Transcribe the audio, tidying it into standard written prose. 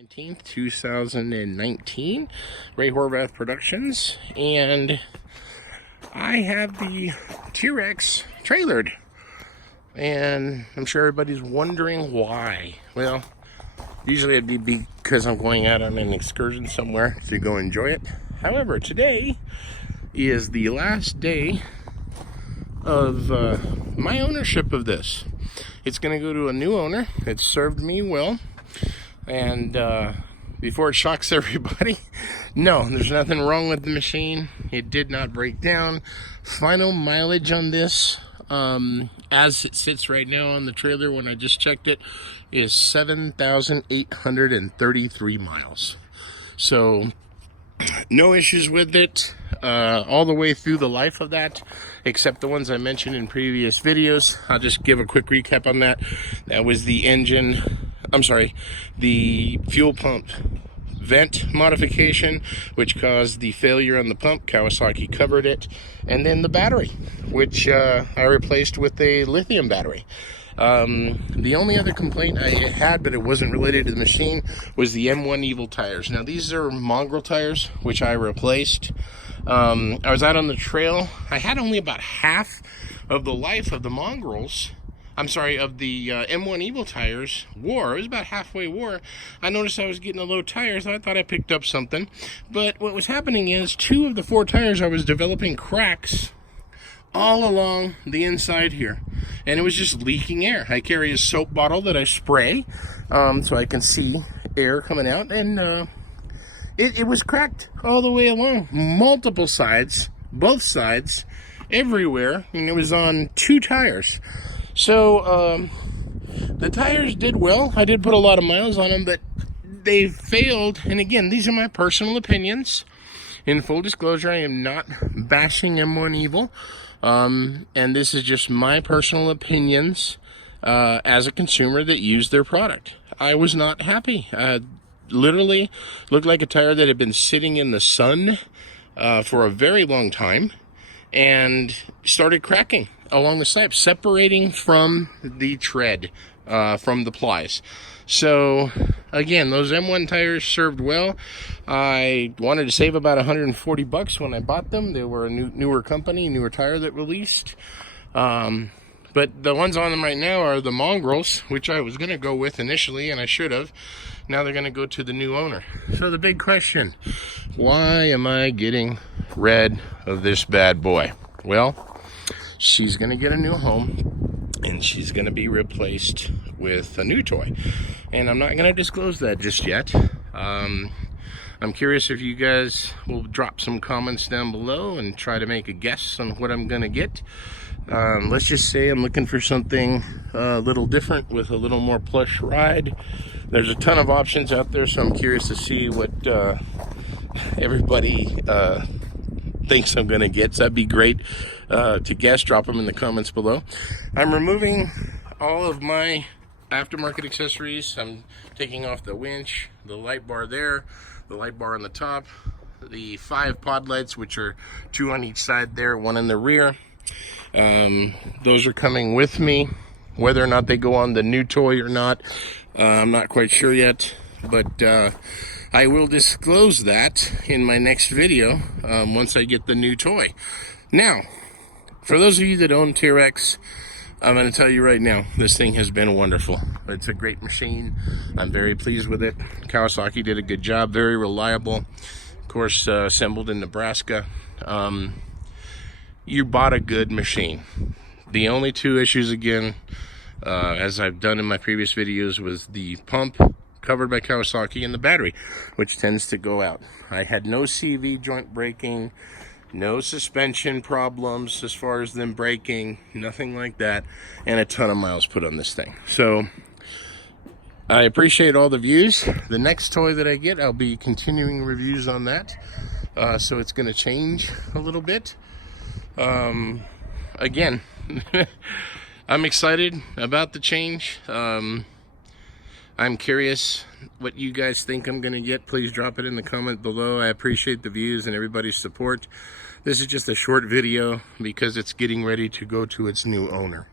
19th, 2019, Ray Horvath Productions, and I have the Teryx trailered, and I'm sure everybody's wondering why. Well, usually it'd be because I'm going out on an excursion somewhere to go enjoy it. However, today is the last day of my ownership of this. It's going to go to a new owner. It's served me well. And before it shocks everybody, no, there's nothing wrong with the machine. It did not break down. Final mileage on this, as it sits right now on the trailer when I just checked it, is 7,833 miles. So no issues with it all the way through the life of that, except the ones I mentioned in previous videos. I'll just give a quick recap on that. That was the the fuel pump vent modification, which caused the failure on the pump. Kawasaki covered it. And then the battery, which I replaced with a lithium battery. The only other complaint I had, but it wasn't related to the machine, was the M1 Evil tires. Now these are mongrel tires, which I replaced. I was out on the trail. I had only about half of the life of the mongrels. Of the M1 Evil tires wore. It was about halfway wore. I noticed I was getting a low tire, so I thought I picked up something. But what was happening is 2 of the 4 tires I was developing cracks all along the inside here, and it was just leaking air. I carry a soap bottle that I spray so I can see air coming out, and it was cracked all the way along, multiple sides, both sides, everywhere, and it was on 2 tires. So the tires did well. I did put a lot of miles on them, but they failed. And again, these are my personal opinions. In full disclosure, I am not bashing M1 Evil. And this is just my personal opinions as a consumer that used their product. I was not happy. Literally looked like a tire that had been sitting in the sun for a very long time and started cracking along the side, separating from the tread, from the plies. So again, those M1 tires served well. I wanted to save about $140 when I bought them. They were a newer company, newer tire that released. But the ones on them right now are the mongrels, which I was going to go with initially, and I should have. Now they're going to go to the new owner. So the big question, why am I getting rid of this bad boy? Well, she's going to get a new home, and she's going to be replaced with a new toy. And I'm not going to disclose that just yet. I'm curious if you guys will drop some comments down below and try to make a guess on what I'm going to get. Let's just say I'm looking for something a little different with a little more plush ride. There's a ton of options out there, so I'm curious to see what everybody thinks I'm going to get. So that'd be great to guess. Drop them in the comments below. I'm removing all of my aftermarket accessories. I'm taking off the winch, the light bar there, the light bar on the top, the 5 pod lights, which are 2 on each side there, 1 in the rear. Those are coming with me. Whether or not they go on the new toy or not, I'm not quite sure yet, but I will disclose that in my next video once I get the new toy. Now, for those of you that own Teryx, I'm going to tell you right now, this thing has been wonderful. It's a great machine. I'm very pleased with it. Kawasaki did a good job, very reliable. Of course, assembled in Nebraska. You bought a good machine. The only 2 issues, again, as I've done in my previous videos, was the pump covered by Kawasaki and the battery, which tends to go out. I had no CV joint braking, no suspension problems as far as them braking, nothing like that, and a ton of miles put on this thing. So I appreciate all the views. The next toy that I get, I'll be continuing reviews on that. So it's going to change a little bit. Again, I'm excited about the change. I'm curious what you guys think I'm going to get. Please drop it in the comment below. I appreciate the views and everybody's support. This is just a short video because it's getting ready to go to its new owner.